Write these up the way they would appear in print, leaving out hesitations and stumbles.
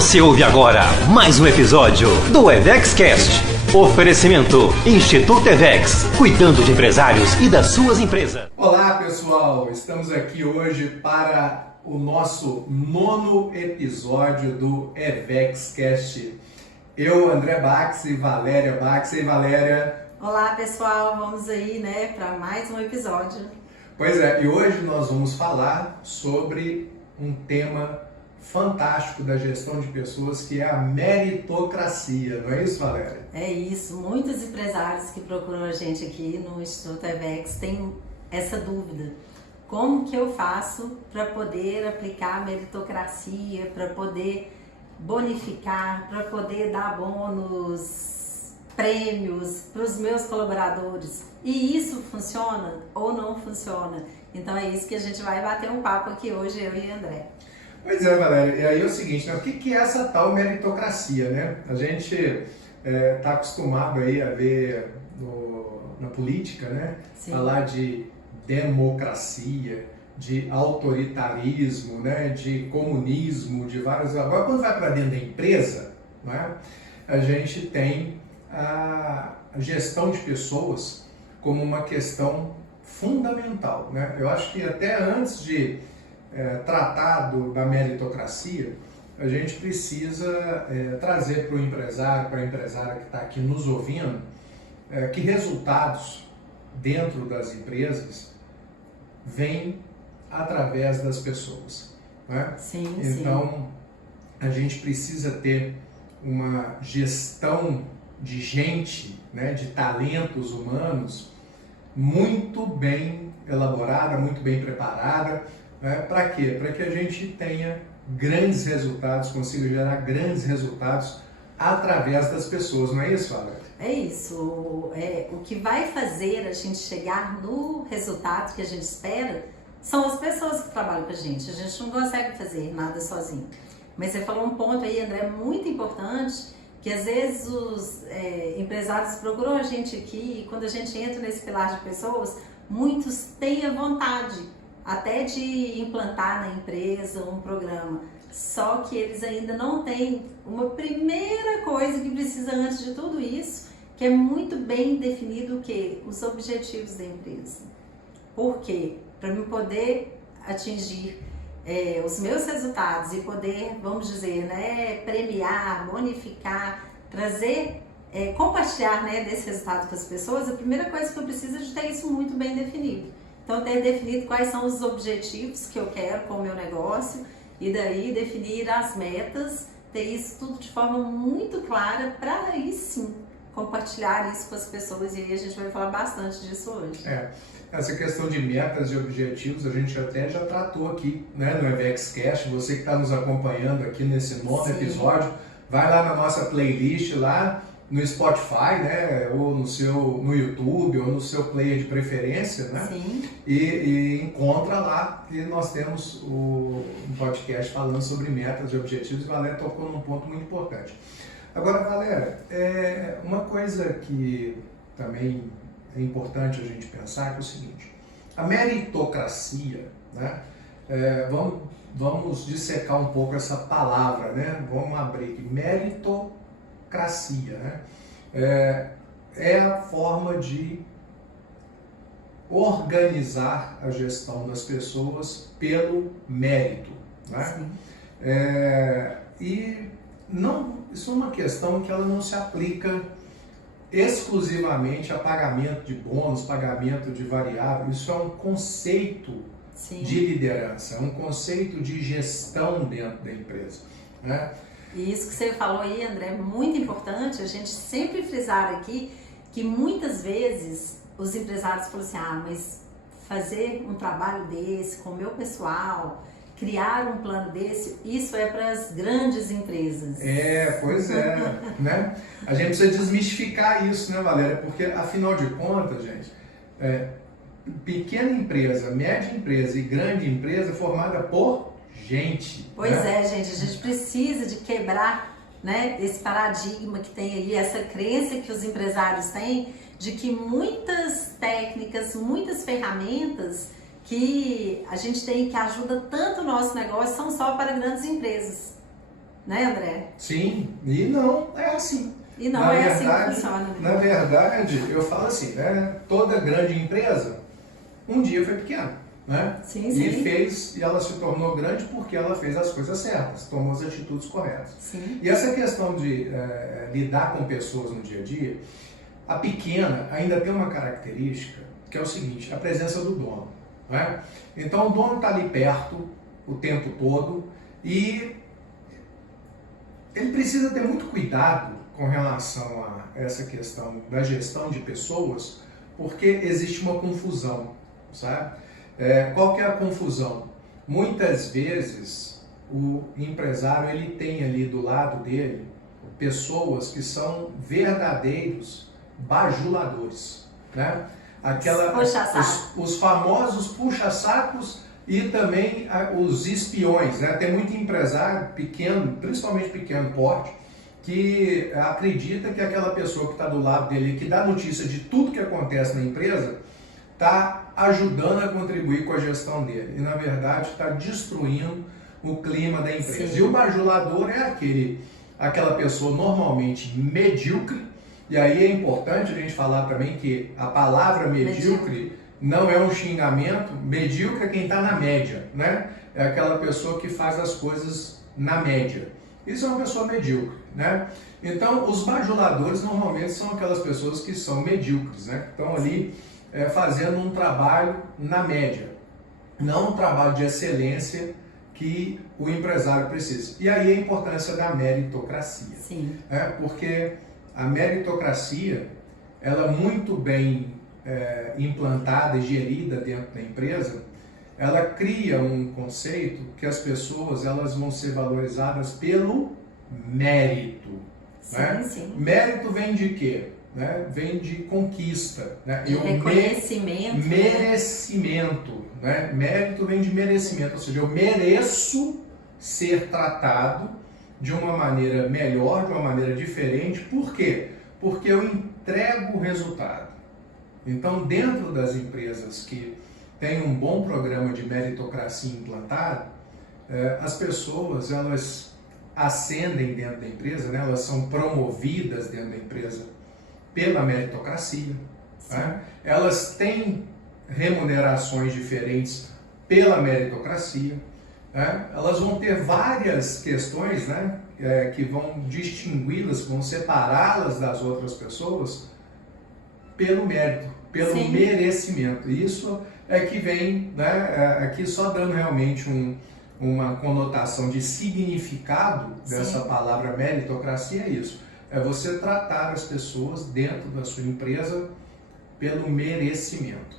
Você ouve agora mais um episódio do EvexCast. Oferecimento Instituto Evex, cuidando de empresários e das suas empresas. Olá pessoal, estamos aqui hoje para o nosso 9º episódio do EvexCast. Eu, André Bax e Valéria Bax. E Valéria? Olá pessoal, vamos aí para mais um episódio. Pois é, e hoje nós vamos falar sobre um tema fantástico da gestão de pessoas, que é a meritocracia, não é isso, Valéria? É isso, muitos empresários que procuram a gente aqui no Instituto Evex têm essa dúvida. Como que eu faço para poder aplicar a meritocracia, para poder bonificar, para poder dar bônus, prêmios para os meus colaboradores? E isso funciona ou não funciona? Então é isso que a gente vai bater um papo aqui hoje, eu e André. Pois é, Valéria, e aí é o seguinte, né? O que é essa tal meritocracia, né? A gente está acostumado aí a ver na política, né? Sim. Falar de democracia, de autoritarismo, né? De comunismo, de vários... Agora, quando vai para dentro da empresa, né? A gente tem a gestão de pessoas como uma questão fundamental, né? Eu acho que até antes de tratar da meritocracia, a gente precisa trazer para o empresário, para a empresária que está aqui nos ouvindo, que resultados dentro das empresas vêm através das pessoas, né? Sim, então, a gente precisa ter uma gestão de gente, né, de talentos humanos muito bem elaborada, muito bem preparada. Para quê? Para que a gente tenha grandes resultados, consiga gerar grandes resultados através das pessoas, não é isso, Fábio? É isso. O que vai fazer a gente chegar no resultado que a gente espera são as pessoas que trabalham com a gente. A gente não consegue fazer nada sozinho. Mas você falou um ponto aí, André, muito importante, que às vezes os empresários procuram a gente aqui e quando a gente entra nesse pilar de pessoas, muitos têm a vontade até de implantar na empresa um programa, só que eles ainda não têm uma primeira coisa que precisa antes de tudo isso, que é muito bem definido o quê? Os objetivos da empresa. Por quê? Para eu poder atingir os meus resultados e poder, vamos dizer, né, premiar, bonificar, trazer, compartilhar, né, desse resultado com as pessoas, a primeira coisa que eu preciso é de ter isso muito bem definido. Então, ter definido quais são os objetivos que eu quero com o meu negócio e daí definir as metas, ter isso tudo de forma muito clara para aí sim compartilhar isso com as pessoas e aí a gente vai falar bastante disso hoje. Essa questão de metas e objetivos a gente até já tratou aqui, né, no EvexCast. Você que está nos acompanhando aqui nesse 9º episódio, vai lá na nossa playlist lá no Spotify, né, ou no YouTube, ou no seu player de preferência, né? Sim. E encontra lá que nós temos um podcast falando sobre metas e objetivos. Valéria tocou num ponto muito importante. Agora, Valéria, uma coisa que também é importante a gente pensar é o seguinte: a meritocracia, né? Vamos dissecar um pouco essa palavra, né? Vamos abrir aqui, meritocracia, né? É a forma de organizar a gestão das pessoas pelo mérito, né? E isso é uma questão que ela não se aplica exclusivamente a pagamento de bônus, pagamento de variável. Isso é um conceito de liderança, é um conceito de gestão dentro da empresa, né? E isso que você falou aí, André, é muito importante a gente sempre frisar aqui que muitas vezes os empresários falam assim, mas fazer um trabalho desse com o meu pessoal, criar um plano desse, isso é para as grandes empresas. Pois é, né? A gente precisa desmistificar isso, né, Valéria? Porque, afinal de contas, gente, pequena empresa, média empresa e grande empresa é formada por gente. Pois né? Gente, a gente precisa de quebrar, né, esse paradigma que tem aí, essa crença que os empresários têm de que muitas técnicas, muitas ferramentas que a gente tem que ajuda tanto o nosso negócio são só para grandes empresas. Né, André? Sim, e não é assim. E não é assim que funciona. Né? Na verdade, eu falo assim, né? Toda grande empresa, um dia foi pequena, né? Sim, E ela se tornou grande porque ela fez as coisas certas, tomou as atitudes corretas. Sim. E essa questão de lidar com pessoas no dia a dia, a pequena ainda tem uma característica que é o seguinte, a presença do dono, né? Então o dono está ali perto o tempo todo e ele precisa ter muito cuidado com relação a essa questão da gestão de pessoas, porque existe uma confusão, sabe? Qual que é a confusão? Muitas vezes o empresário ele tem ali do lado dele pessoas que são verdadeiros bajuladores, né? Os famosos puxa-sacos e também os espiões, né? Tem muito empresário pequeno, principalmente pequeno porte, que acredita que aquela pessoa que está do lado dele, que dá notícia de tudo que acontece na empresa, está ajudando a contribuir com a gestão dele. E na verdade está destruindo o clima da empresa. Sim. E o bajulador é aquela pessoa normalmente medíocre. E aí é importante a gente falar também que a palavra medíocre não é um xingamento. Medíocre é quem está na média, né? É aquela pessoa que faz as coisas na média. Isso é uma pessoa medíocre, né? Então, os bajuladores normalmente são aquelas pessoas que são medíocres, né? Que estão ali fazendo um trabalho na média, não um trabalho de excelência que o empresário precisa. E aí a importância da meritocracia. Sim. Porque a meritocracia, ela muito bem implantada e gerida dentro da empresa, ela cria um conceito que as pessoas elas vão ser valorizadas pelo mérito. Sim, né? Sim. Mérito vem de quê? Né? Vem de conquista. Né? De reconhecimento. Merecimento. Né? Mérito vem de merecimento, ou seja, eu mereço ser tratado de uma maneira melhor, de uma maneira diferente. Por quê? Porque eu entrego o resultado. Então, dentro das empresas que têm um bom programa de meritocracia implantado, as pessoas elas ascendem dentro da empresa, né? Elas são promovidas dentro da empresa pela meritocracia. Né? Elas têm remunerações diferentes pela meritocracia. Né? Elas vão ter várias questões, né? Que vão distingui-las, vão separá-las das outras pessoas pelo mérito, pelo Sim. merecimento. Isso é que vem, né? Aqui só dando realmente uma conotação de significado dessa Sim. palavra meritocracia, é isso. É você tratar as pessoas dentro da sua empresa pelo merecimento,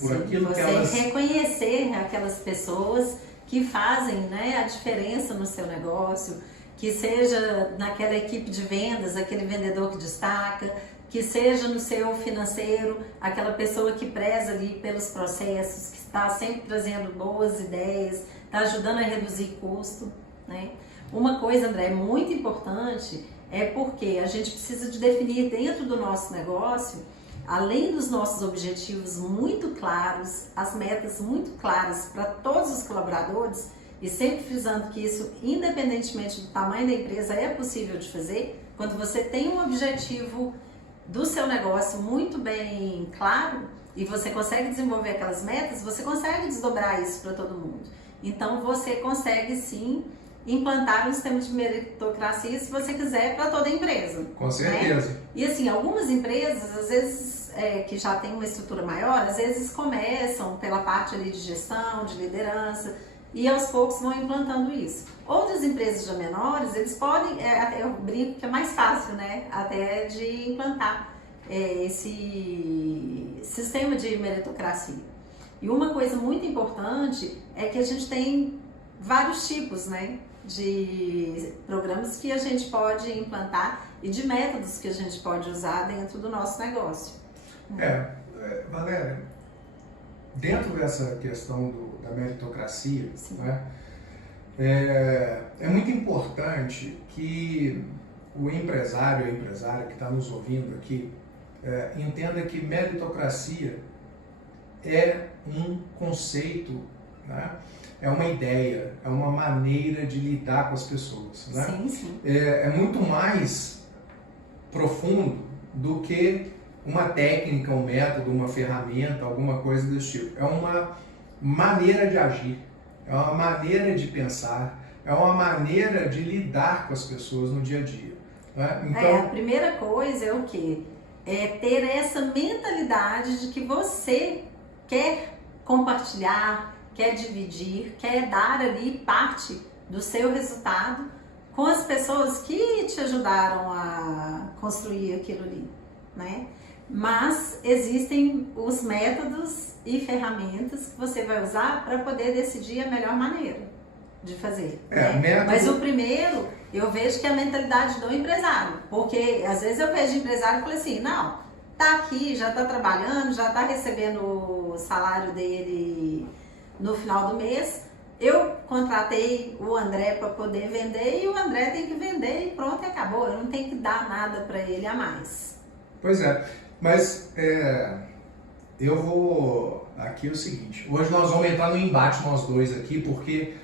por aquilo você que elas... reconhecer aquelas pessoas que fazem, né, a diferença no seu negócio, que seja naquela equipe de vendas, aquele vendedor que destaca, que seja no seu financeiro, aquela pessoa que preza ali pelos processos, que está sempre trazendo boas ideias, está ajudando a reduzir custo, né? Uma coisa, André, muito importante é porque a gente precisa de definir dentro do nosso negócio, além dos nossos objetivos muito claros, as metas muito claras para todos os colaboradores, e sempre frisando que isso, independentemente do tamanho da empresa, é possível de fazer. Quando você tem um objetivo do seu negócio muito bem claro e você consegue desenvolver aquelas metas, você consegue desdobrar isso para todo mundo. Então você consegue sim implantar um sistema de meritocracia, se você quiser, para toda a empresa. Com certeza. Né? E assim, algumas empresas, às vezes, que já tem uma estrutura maior, às vezes começam pela parte ali de gestão, de liderança, e aos poucos vão implantando isso. Outras empresas já menores, eles podem, eu brinco que é mais fácil, né, até de implantar esse sistema de meritocracia. E uma coisa muito importante é que a gente tem vários tipos, né, de programas que a gente pode implantar e de métodos que a gente pode usar dentro do nosso negócio. Valéria, dentro dessa questão da meritocracia, né, é muito importante que o empresário ou a empresária que está nos ouvindo aqui entenda que meritocracia é um conceito né? É uma ideia, é uma maneira de lidar com as pessoas, né? Sim, sim. É muito mais profundo do que uma técnica, um método, uma ferramenta, alguma coisa desse tipo. É uma maneira de agir, é uma maneira de pensar, é uma maneira de lidar com as pessoas no dia a dia, né? Então, A primeira coisa é o quê? É ter essa mentalidade de que você quer compartilhar, quer dividir, quer dar ali parte do seu resultado com as pessoas que te ajudaram a construir aquilo ali, né? Mas existem os métodos e ferramentas que você vai usar para poder decidir a melhor maneira de fazer. Né? Mas o primeiro, eu vejo que é a mentalidade do empresário, porque às vezes eu vejo empresário e falo assim, não, tá aqui, já tá trabalhando, já tá recebendo o salário dele no final do mês, eu contratei o André para poder vender e o André tem que vender e pronto, acabou, eu não tenho que dar nada para ele a mais. Pois é, mas eu vou aqui o seguinte, hoje nós vamos entrar no embate nós dois aqui, porque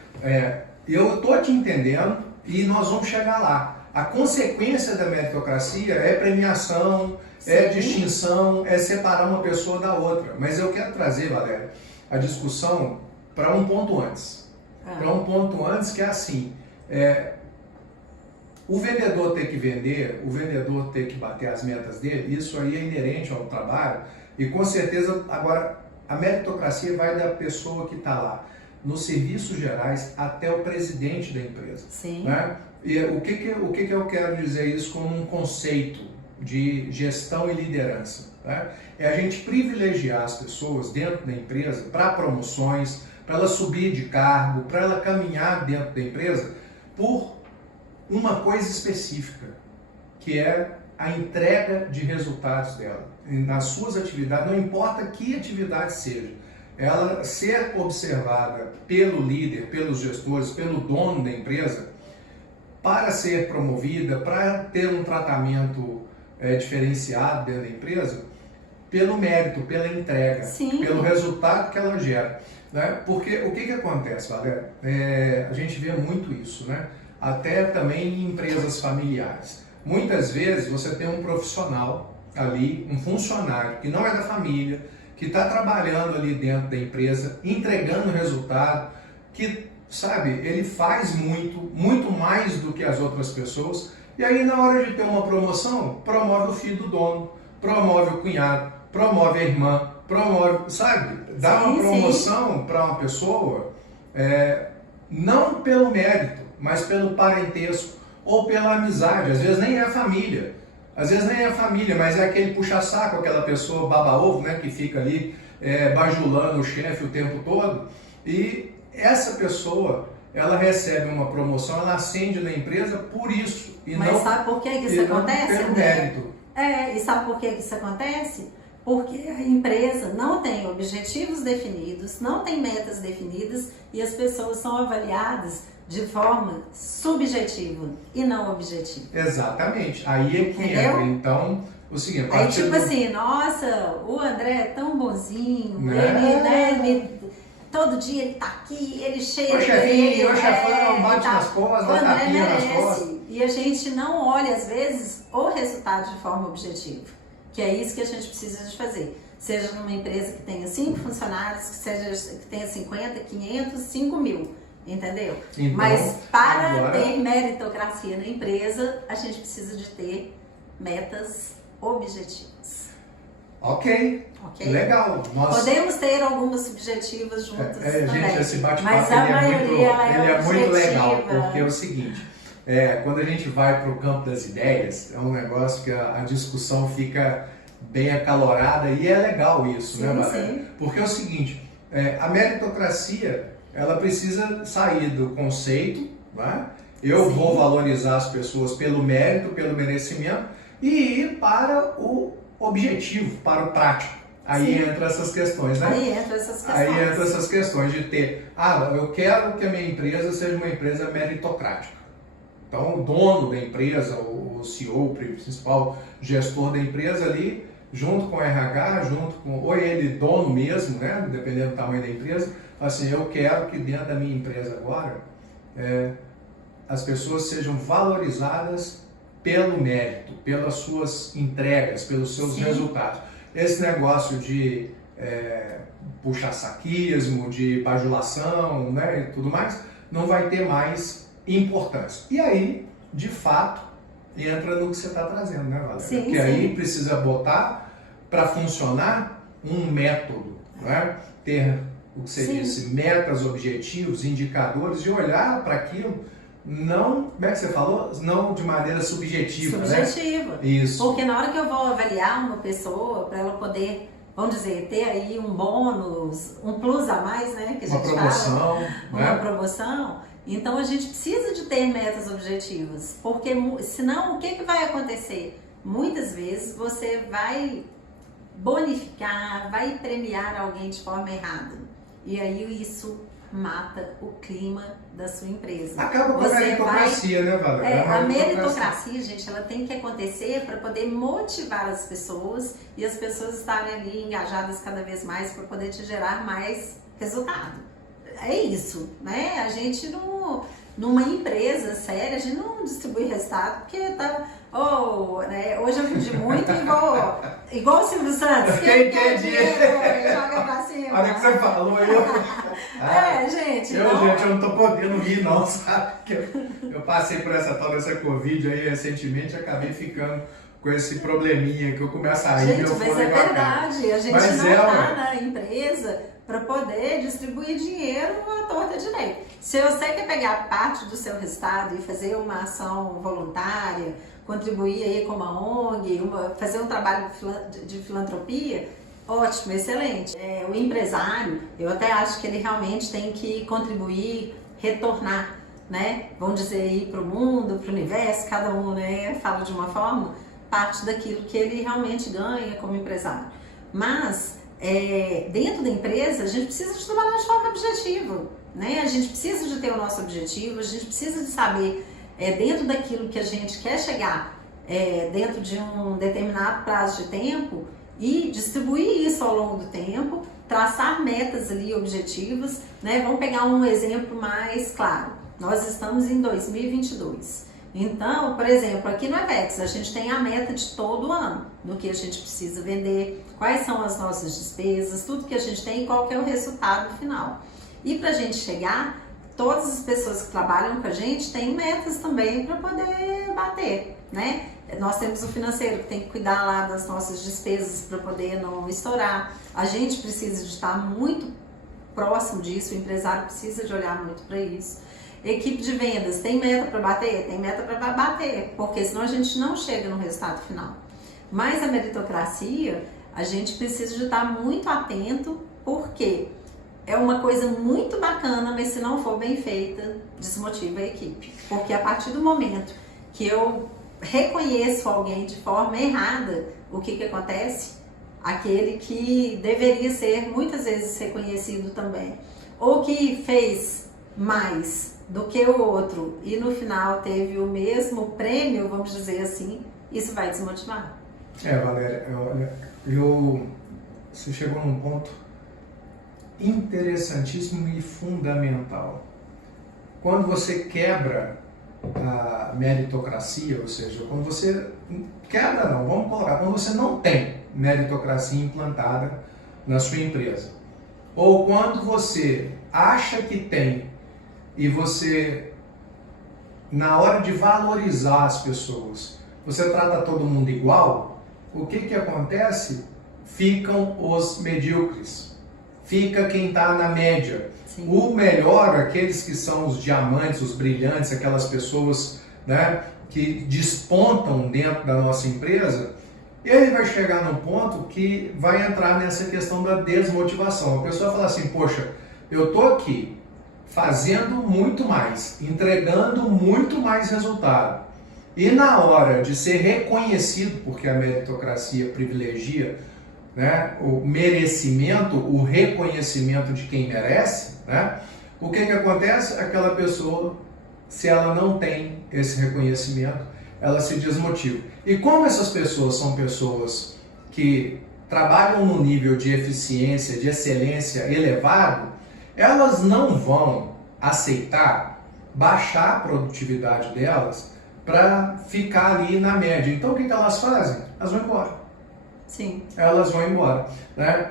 eu tô te entendendo e nós vamos chegar lá. A consequência da meritocracia é premiação, é distinção, é separar uma pessoa da outra. Mas eu quero trazer, Valéria, a discussão para um ponto antes. Para um ponto antes que é assim, o vendedor ter que vender, o vendedor ter que bater as metas dele, isso aí é inerente ao trabalho e com certeza, agora, a meritocracia vai da pessoa que está lá, nos serviços gerais até o presidente da empresa. Sim. Né? E o que eu quero dizer isso como um conceito de gestão e liderança? Né? É a gente privilegiar as pessoas dentro da empresa para promoções, para ela subir de cargo, para ela caminhar dentro da empresa por uma coisa específica, que é a entrega de resultados dela, nas suas atividades, não importa que atividade seja, ela ser observada pelo líder, pelos gestores, pelo dono da empresa, para ser promovida, para ter um tratamento diferenciado dentro da empresa, pelo mérito, pela entrega, Sim. pelo resultado que ela gera. Né? Porque o que acontece, Valéria? A gente vê muito isso, né? Até também em empresas familiares. Muitas vezes você tem um profissional ali, um funcionário que não é da família, que está trabalhando ali dentro da empresa, entregando resultado, que, sabe, ele faz muito mais do que as outras pessoas, e aí na hora de ter uma promoção, promove o filho do dono, promove o cunhado, promove a irmã, promove, sabe, dá uma promoção para uma pessoa, não pelo mérito, mas pelo parentesco, ou pela amizade, às vezes nem é a família. Às vezes nem é a família, mas é aquele puxa-saco, aquela pessoa baba-ovo, né, que fica ali bajulando o chefe o tempo todo. E essa pessoa, ela recebe uma promoção, ela ascende na empresa por isso. E mas não, sabe por que isso acontece? Pelo mérito. E sabe por que isso acontece? Porque a empresa não tem objetivos definidos, não tem metas definidas e as pessoas são avaliadas de forma subjetiva e não objetiva. Exatamente. Aí é que entra. Então, o seguinte... Aí tipo assim, nossa, o André é tão bonzinho, ele, todo dia ele tá aqui, ele chega... O chefinho, o chefão, bate nas costas, dá tapinha nas costas. E a gente não olha, às vezes, o resultado de forma objetiva. Que é isso que a gente precisa de fazer. Seja numa empresa que tenha 5 funcionários, que tenha 50, 500, 5 mil. Entendeu? Então, mas para ter meritocracia na empresa, a gente precisa de ter metas objetivas. Ok. Legal. Podemos ter algumas subjetivas juntas também. Gente, esse bate-papo mas a maioria é muito legal, porque é o seguinte, quando a gente vai para o campo das ideias, é um negócio que a discussão fica bem acalorada e é legal isso, né, Valéria? Porque é o seguinte, a meritocracia, ela precisa sair do conceito, né? Eu vou valorizar as pessoas pelo mérito, pelo merecimento e ir para o objetivo, para o prático. Aí entra essas questões, né? Aí entra essas questões de ter, eu quero que a minha empresa seja uma empresa meritocrática. Então o dono da empresa, o CEO, o principal gestor da empresa ali, junto com o RH, ou ele dono mesmo, né, dependendo do tamanho da empresa, assim, eu quero que dentro da minha empresa agora as pessoas sejam valorizadas pelo mérito, pelas suas entregas, pelos seus resultados. Esse negócio de puxa-saquismo, de bajulação, né, e tudo mais, não vai ter mais importância. E aí, de fato, entra no que você está trazendo, né, Valéria? Sim, Porque aí precisa botar para funcionar um método, né? Ter o que você disse, metas, objetivos, indicadores, e olhar para aquilo, não, como é que você falou? Não de maneira subjetiva, Subjetiva. Né? Isso. Porque na hora que eu vou avaliar uma pessoa, para ela poder, vamos dizer, ter aí um bônus, um plus a mais, né? Que a gente uma promoção, fala, né? uma promoção. Então a gente precisa de ter metas objetivas, porque senão o que vai acontecer? Muitas vezes você vai bonificar, vai premiar alguém de forma errada. E aí isso mata o clima da sua empresa. Acaba com a meritocracia, né, Valéria? A meritocracia, gente, ela tem que acontecer para poder motivar as pessoas e as pessoas estarem ali engajadas cada vez mais para poder te gerar mais resultado. É isso, né? A gente numa empresa séria, a gente não distribui resultado porque tá... né? Hoje eu pedi muito igual o Silvio Santos. Quem quer dinheiro? Joga pra cima. Olha o que você falou, gente. Eu não tô podendo rir, não, sabe? Eu passei por essa tal dessa Covid aí recentemente e acabei ficando com esse probleminha que eu começo a rir. Gente, mas é verdade. A gente não tá na empresa para poder distribuir dinheiro à torta direita. Se você quer pegar parte do seu resultado e fazer uma ação voluntária, contribuir aí com uma ONG, fazer um trabalho de filantropia, ótimo, excelente. O empresário, eu até acho que ele realmente tem que contribuir, retornar, né? Vamos dizer aí para o mundo, para o universo, cada um, né, fala de uma forma, parte daquilo que ele realmente ganha como empresário. Mas dentro da empresa, a gente precisa de trabalhar de forma objetiva, né? A gente precisa de ter o nosso objetivo, a gente precisa de saber dentro daquilo que a gente quer chegar, dentro de um determinado prazo de tempo e distribuir isso ao longo do tempo, traçar metas ali objetivas, né? Vamos pegar um exemplo mais claro. Nós estamos em 2022. Então, por exemplo, aqui no EVEX, a gente tem a meta de todo ano, do que a gente precisa vender, quais são as nossas despesas, tudo que a gente tem e qual que é o resultado final. E para a gente chegar, todas as pessoas que trabalham com a gente têm metas também para poder bater, né? Nós temos o financeiro que tem que cuidar lá das nossas despesas para poder não estourar. A gente precisa de estar muito próximo disso, o empresário precisa de olhar muito para isso. Equipe de vendas, tem meta para bater? Tem meta para bater, porque senão a gente não chega no resultado final. Mas a meritocracia, a gente precisa de estar muito atento, porque é uma coisa muito bacana, mas se não for bem feita, desmotiva a equipe. Porque a partir do momento que eu reconheço alguém de forma errada, o que acontece? Aquele que deveria ser muitas vezes reconhecido também, ou que fez mais do que o outro e no final teve o mesmo prêmio, vamos dizer assim, isso vai desmotivar. Valéria, você chegou num ponto interessantíssimo e fundamental. Quando você quebra a meritocracia, ou seja, quando você quebra não, vamos colocar, quando você não tem meritocracia implantada na sua empresa, ou quando você acha que tem e você, na hora de valorizar as pessoas, você trata todo mundo igual, o que acontece? Ficam os medíocres, fica quem está na média. Sim. O melhor, aqueles que são os diamantes, os brilhantes, aquelas pessoas, né, que despontam dentro da nossa empresa, ele vai chegar num ponto que vai entrar nessa questão da desmotivação. A pessoa fala assim, poxa, eu estou aqui fazendo muito mais, entregando muito mais resultado. E na hora de ser reconhecido, porque a meritocracia privilegia, né, o merecimento, o reconhecimento de quem merece, né, o que acontece? Aquela pessoa, se ela não tem esse reconhecimento, ela se desmotiva. E como essas pessoas são pessoas que trabalham no nível de eficiência, de excelência elevado, elas não vão aceitar baixar a produtividade delas para ficar ali na média. Então o que elas fazem? Elas vão embora. Sim. Elas vão embora. Né?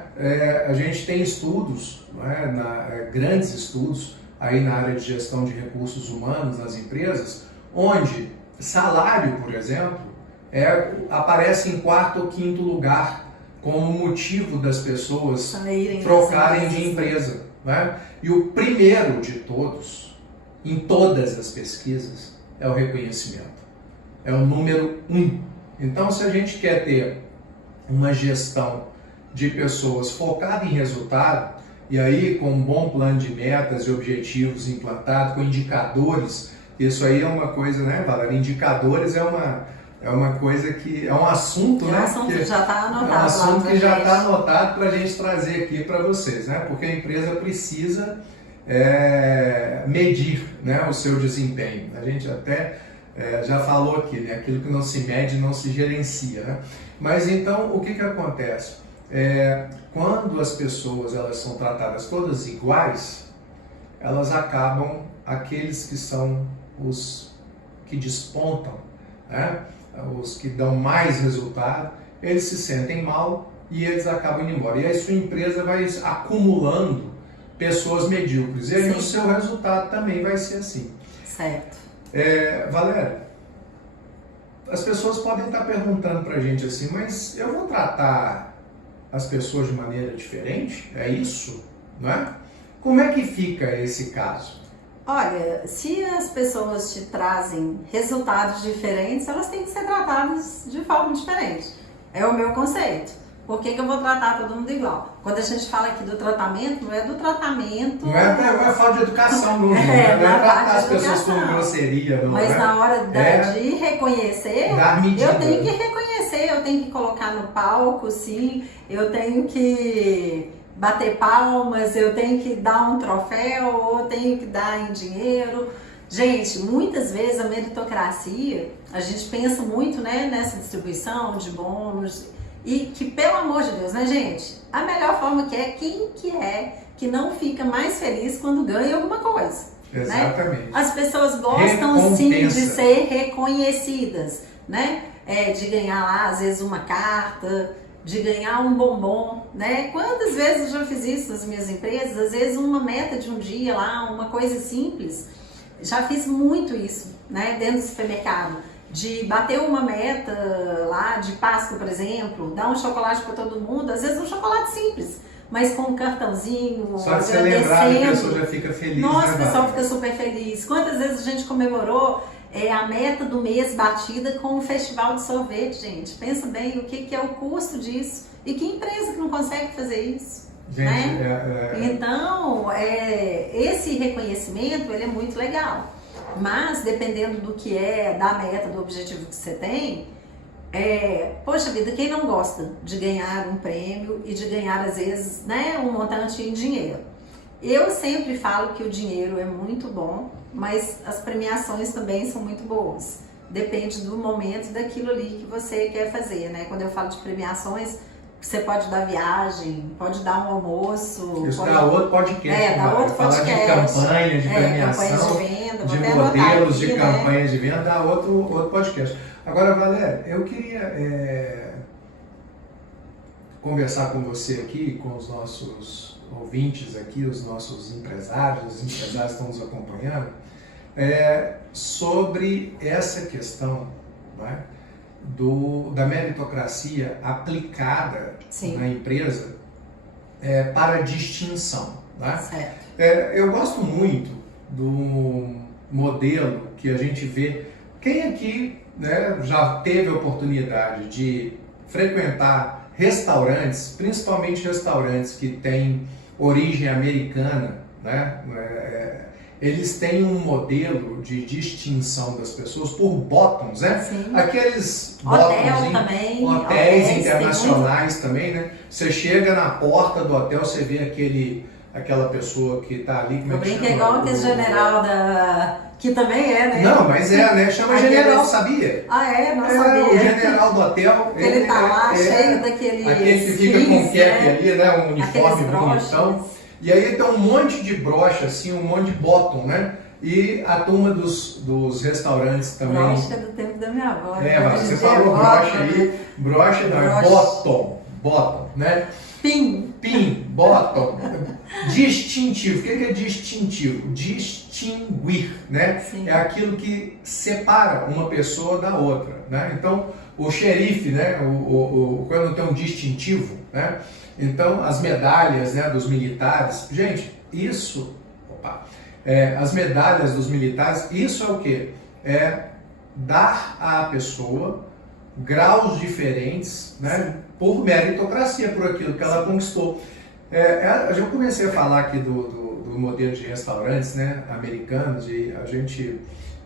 A gente tem estudos, né, grandes estudos aí na área de gestão de recursos humanos nas empresas, onde salário, por exemplo, aparece em quarto ou quinto lugar como motivo das pessoas trocarem de empresa. Né? E o primeiro de todos, em todas as pesquisas, é o reconhecimento. É o número 1. Então, se a gente quer ter uma gestão de pessoas focada em resultado, e aí com um bom plano de metas e objetivos implantado, com indicadores, isso aí é uma coisa, né, Valéria? Indicadores é uma coisa que é um assunto, né? É um assunto que já está anotado. É um assunto que já está anotado para a gente trazer aqui para vocês, né? Porque a empresa precisa medir, né, o seu desempenho. A gente até já falou aqui, né? Aquilo que não se mede não se gerencia, né? Mas então o que acontece? Quando as pessoas elas são tratadas todas iguais, elas acabam, aqueles que são os que despontam, né? Os que dão mais resultado, eles se sentem mal e eles acabam indo embora. E aí sua empresa vai acumulando pessoas medíocres. E aí o seu resultado também vai ser assim. Certo. Valéria, as pessoas podem estar perguntando pra gente assim, mas eu vou tratar as pessoas de maneira diferente? É isso? Não é? Como é que fica esse caso? Olha, se as pessoas te trazem resultados diferentes, elas têm que ser tratadas de forma diferente. É o meu conceito. Por que eu vou tratar todo mundo igual? Quando a gente fala aqui do tratamento, não é do tratamento... Não é falta de educação, não. Não é tratar as pessoas com grosseria, não. Mas na hora de reconhecer, eu tenho que reconhecer, eu tenho que colocar no palco, sim, eu tenho que bater palmas, eu tenho que dar um troféu, ou eu tenho que dar em dinheiro. Gente, muitas vezes a meritocracia, a gente pensa muito, né, nessa distribuição de bônus, e que, pelo amor de Deus, né, gente? A melhor forma quem que não fica mais feliz quando ganha alguma coisa. Exatamente. Né? As pessoas gostam sim de ser reconhecidas, né? De ganhar lá, às vezes, uma carta, de ganhar um bombom, né? Quantas vezes eu já fiz isso nas minhas empresas? Às vezes uma meta de um dia lá, uma coisa simples. Já fiz muito isso, né? Dentro do supermercado. De bater uma meta lá de Páscoa, por exemplo, dar um chocolate para todo mundo, às vezes um chocolate simples, mas com um cartãozinho, só de você lembrar, a pessoa já fica feliz. Nossa, o pessoal fica super feliz. Quantas vezes a gente comemorou a meta do mês batida com um festival de sorvete, gente? Pensa bem o que é o custo disso. E que empresa que não consegue fazer isso? Gente, né? Então, esse reconhecimento, ele é muito legal. Mas, dependendo do que da meta, do objetivo que você tem, poxa vida, quem não gosta de ganhar um prêmio e de ganhar, às vezes, né, um montante em dinheiro? Eu sempre falo que o dinheiro é muito bom, mas as premiações também são muito boas. Depende do momento, daquilo ali que você quer fazer, né? Quando eu falo de premiações, você pode dar viagem, pode dar um almoço. Isso dá outro podcast. Dá outro podcast. Falar de campanha, de premiação, campanhas de venda, de modelos de campanhas de venda, dá outro podcast. Agora, Valéria, eu queria conversar com você aqui, com os nossos ouvintes aqui, os nossos empresários, que estão nos acompanhando, sobre essa questão, né, da meritocracia aplicada na empresa para distinção. Né? Certo. Eu gosto muito do modelo que a gente vê. Quem aqui, né, já teve a oportunidade de frequentar restaurantes, principalmente restaurantes que têm origem americana, né? Eles têm um modelo de distinção das pessoas por bottoms, né? Sim. Aqueles hotéis internacionais também, né? Você chega na porta do hotel, você vê aquela pessoa que está ali... Eu brinco igual aquele general que também é, né? Não, mas né? Chama general, sabia? Ah, é? Não sabia. O general do hotel. Ele tá lá cheio daquele... Aquele que fica com cap ali, né? Um uniforme bonitão. E aí tem um monte de brocha, assim, um monte de bottom, né? E a turma dos restaurantes também. Brocha é do tempo da minha avó. Mas você falou brocha aí. Brocha não, é bottom. Bottom, né? Pin, bottom. Distintivo. O que é distintivo? Distinguir, né? Sim. É aquilo que separa uma pessoa da outra, né? Então, o xerife, né? Quando tem um distintivo, né? Então, as medalhas, né, dos militares, gente, isso, as medalhas dos militares, isso é o quê? É dar à pessoa graus diferentes, né, por meritocracia, por aquilo que ela conquistou. Eu comecei a falar aqui do modelo de restaurantes, né, americanos, e a gente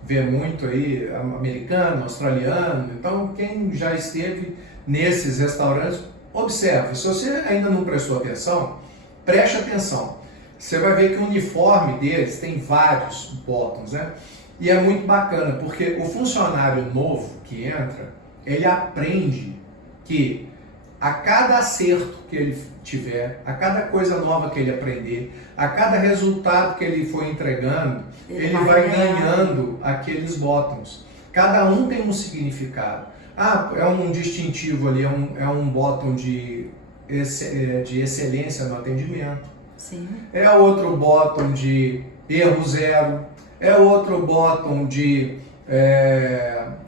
vê muito aí americano, australiano. Então, quem já esteve nesses restaurantes, observe. Se você ainda não prestou atenção, preste atenção. Você vai ver que o uniforme deles tem vários botões, né? E é muito bacana, porque o funcionário novo que entra, ele aprende que a cada acerto que ele tiver, a cada coisa nova que ele aprender, a cada resultado que ele for entregando, ele vai ganhando aqueles botões. Cada um tem um significado. É um distintivo ali, é um botão de excelência no atendimento. Sim. É outro botão de erro zero. É outro botão de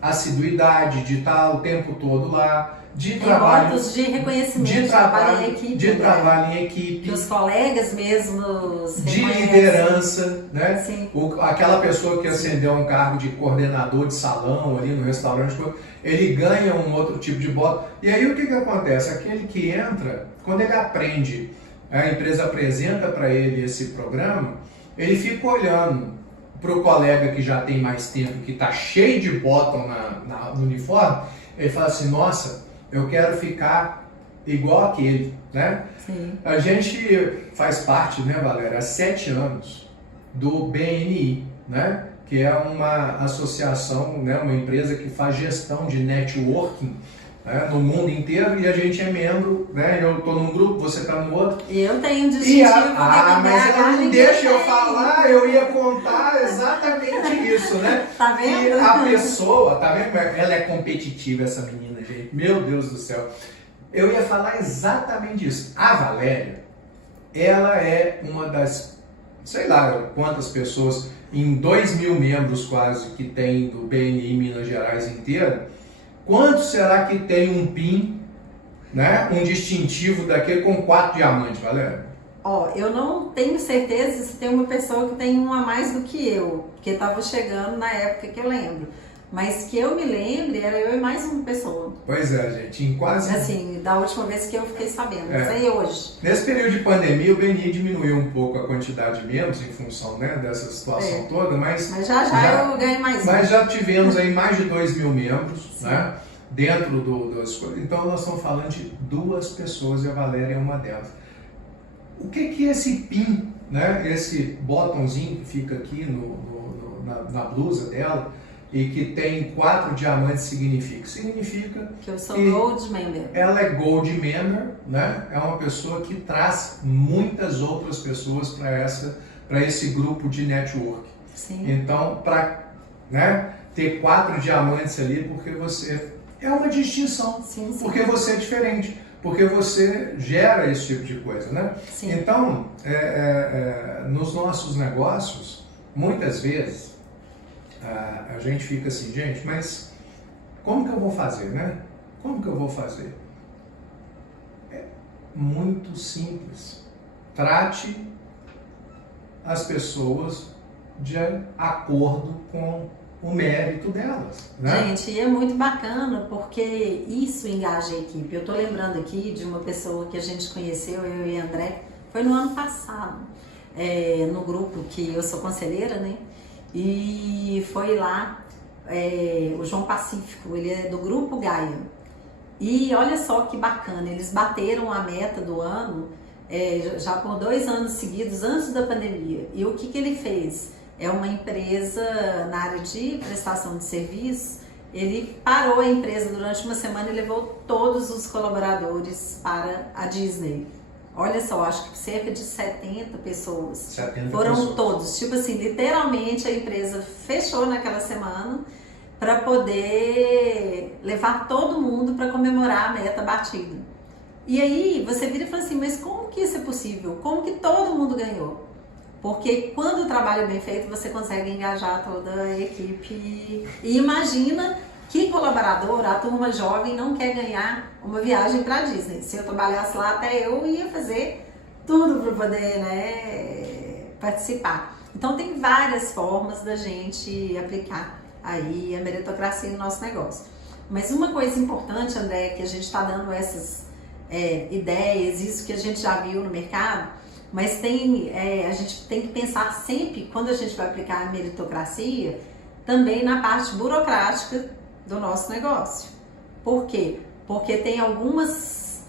assiduidade, de estar o tempo todo lá. De trabalho, de reconhecimento, de trabalho em equipe, de trabalho em equipe, que os colegas mesmos de liderança, né? Sim. Aquela pessoa que ascendeu um cargo de coordenador de salão ali no restaurante, ele ganha um outro tipo de bota. E aí o que acontece? Aquele que entra, quando ele aprende, a empresa apresenta para ele esse programa, ele fica olhando para o colega que já tem mais tempo, que está cheio de botão no uniforme, ele fala assim, nossa, eu quero ficar igual aquele, né? Sim. A gente faz parte, né, Valéria, há 7 anos do BNI, né? Que é uma associação, né, uma empresa que faz gestão de networking, né, no mundo inteiro, e a gente é membro, né? Eu estou num grupo, você está no outro. E eu tenho um distintivo. Mas ela não deixa eu falar, eu ia contar exatamente isso, né? Tá vendo? E a pessoa, tá vendo? Ela é competitiva, essa menina, gente. Meu Deus do céu. Eu ia falar exatamente isso. A Valéria, ela é uma das, sei lá quantas pessoas, em 2.000 membros quase que tem do BNI Minas Gerais inteiro. Quanto será que tem um PIN, né, um distintivo daquele com 4 diamantes, Valéria? Eu não tenho certeza se tem uma pessoa que tem um a mais do que eu, porque estava chegando na época que eu lembro. Mas que eu me lembre, era eu e mais uma pessoa. Pois é, gente, em quase... Assim, da última vez que eu fiquei sabendo, não sei hoje. Nesse período de pandemia, o BNI diminuiu um pouco a quantidade de membros em função, né, dessa situação toda, mas já eu ganhei mais. Mas já tivemos aí mais de 2.000 membros, né, dentro das coisas. Então nós estamos falando de 2 pessoas e a Valéria é uma delas. O que é esse PIN, né, esse botãozinho que fica aqui na blusa dela, e que tem 4 diamantes, significa que eu sou Gold Member. Ela é Gold Member, né? É uma pessoa que traz muitas outras pessoas para esse grupo de network. Sim. Então, para, né, ter 4 diamantes ali, porque você é uma distinção, sim. Porque você é diferente, porque você gera esse tipo de coisa, né? Sim. Então, nos nossos negócios, muitas vezes a gente fica assim, gente, mas como que eu vou fazer, né? Como que eu vou fazer? É muito simples. Trate as pessoas de acordo com o mérito delas, né? Gente, e é muito bacana porque isso engaja a equipe. Eu tô lembrando aqui de uma pessoa que a gente conheceu, eu e André, foi no ano passado, no grupo que eu sou conselheira, né? E foi lá o João Pacífico, ele é do Grupo Gaia. E olha só que bacana, eles bateram a meta do ano já por 2 anos seguidos, antes da pandemia. E o que ele fez? É uma empresa na área de prestação de serviço. Ele parou a empresa durante uma semana e levou todos os colaboradores para a Disney. Olha só, acho que cerca de 70 pessoas. 70 foram pessoas. Todos. Tipo assim, literalmente a empresa fechou naquela semana para poder levar todo mundo para comemorar a meta batida. E aí você vira e fala assim, mas como que isso é possível? Como que todo mundo ganhou? Porque quando o trabalho é bem feito, você consegue engajar toda a equipe. E imagina que colaborador, a turma jovem, não quer ganhar uma viagem para a Disney. Se eu trabalhasse lá, até eu ia fazer tudo para poder, né, participar. Então tem várias formas da gente aplicar aí a meritocracia no nosso negócio. Mas uma coisa importante, André, que a gente está dando essas ideias, isso que a gente já viu no mercado, mas a gente tem que pensar sempre, quando a gente vai aplicar a meritocracia, também na parte burocrática do nosso negócio. Por quê? Porque tem alguns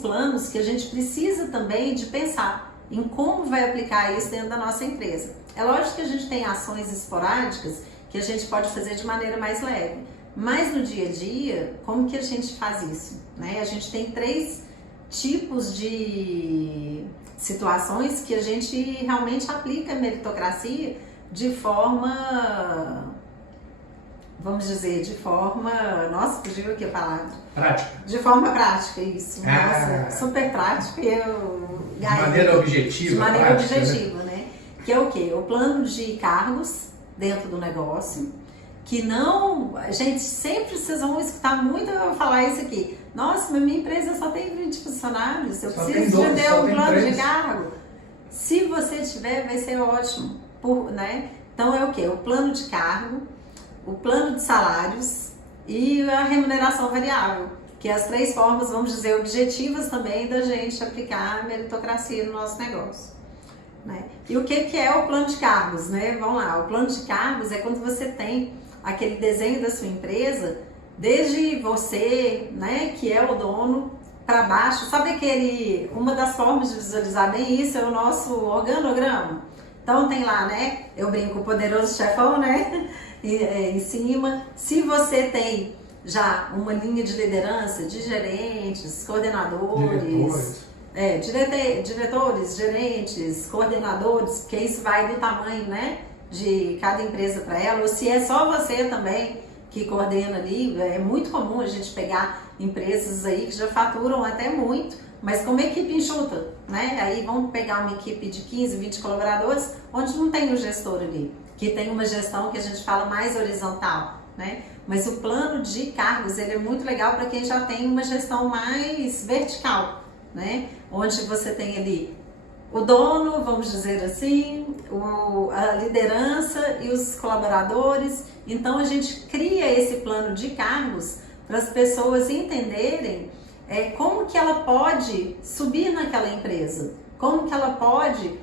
planos que a gente precisa também de pensar em como vai aplicar isso dentro da nossa empresa. É lógico que a gente tem ações esporádicas que a gente pode fazer de maneira mais leve, mas no dia a dia, como que a gente faz isso? Né? A gente tem 3 tipos de situações que a gente realmente aplica a meritocracia de forma, vamos dizer, nossa, fugiu aqui a palavra. Prática. De forma prática, isso. Nossa, super prática. De maneira objetiva. De maneira prática, objetiva, né? Que é o quê? O plano de cargos dentro do negócio, que não... Gente, sempre vocês vão escutar muito eu falar isso aqui. Nossa, mas minha empresa só tem 20 funcionários, eu preciso de ter um plano de cargo. Se você tiver, vai ser ótimo, né? Então é o quê? O plano de cargo, o plano de salários e a remuneração variável, que é as 3 formas, vamos dizer, objetivas também da gente aplicar a meritocracia no nosso negócio. Né? E o que é o plano de cargos? Né? Vamos lá, o plano de cargos é quando você tem aquele desenho da sua empresa, desde você, né, que é o dono, para baixo. Sabe uma das formas de visualizar bem isso é o nosso organograma. Então tem lá, né, eu brinco, o poderoso chefão, né, em cima. Se você tem já uma linha de liderança, de gerentes, coordenadores, diretores, gerentes, coordenadores, porque isso vai do tamanho, né, de cada empresa para ela, ou se é só você também que coordena ali. É muito comum a gente pegar empresas aí que já faturam até muito, mas com uma equipe enxuta, né? Aí vamos pegar uma equipe de 15, 20 colaboradores, onde não tem o gestor ali, que tem uma gestão que a gente fala mais horizontal, né? Mas o plano de cargos, ele é muito legal para quem já tem uma gestão mais vertical, né? Onde você tem ali o dono, vamos dizer assim, a liderança e os colaboradores. Então a gente cria esse plano de cargos para as pessoas entenderem como que ela pode subir naquela empresa, como que ela pode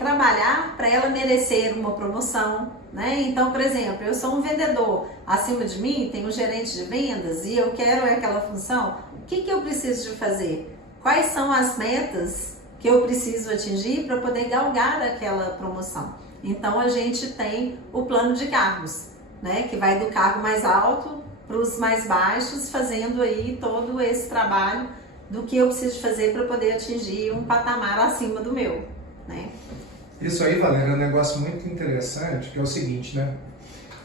trabalhar para ela merecer uma promoção, né? Então, por exemplo, eu sou um vendedor, acima de mim tem um gerente de vendas e eu quero aquela função. O que eu preciso de fazer? Quais são as metas que eu preciso atingir para poder galgar aquela promoção? Então a gente tem o plano de cargos, né, que vai do cargo mais alto para os mais baixos, fazendo aí todo esse trabalho do que eu preciso fazer para poder atingir um patamar acima do meu, né? Isso aí, Valéria, é um negócio muito interessante, que é o seguinte, né?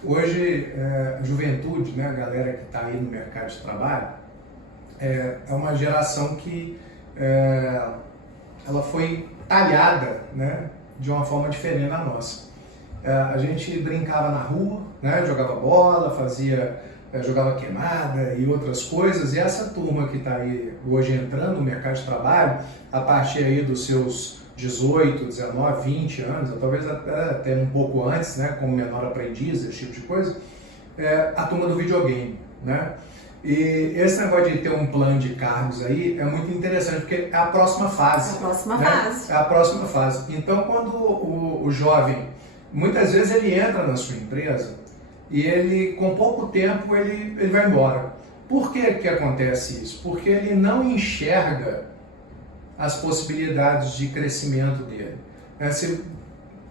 Hoje, a juventude, né, a galera que está aí no mercado de trabalho, é uma geração que ela foi talhada, né, de uma forma diferente da nossa. A gente brincava na rua, né, jogava bola, jogava queimada e outras coisas, e essa turma que está aí hoje entrando no mercado de trabalho, a partir aí dos seus 18, 19, 20 anos, ou talvez até um pouco antes, né, como menor aprendiz, esse tipo de coisa, a turma do videogame, né? E esse negócio de ter um plano de cargos aí é muito interessante, porque é a próxima fase. A próxima né? fase. É a próxima fase. Então, quando o jovem, muitas vezes ele entra na sua empresa e ele, com pouco tempo, ele vai embora. Por que acontece isso? Porque ele não enxerga as possibilidades de crescimento dele. Se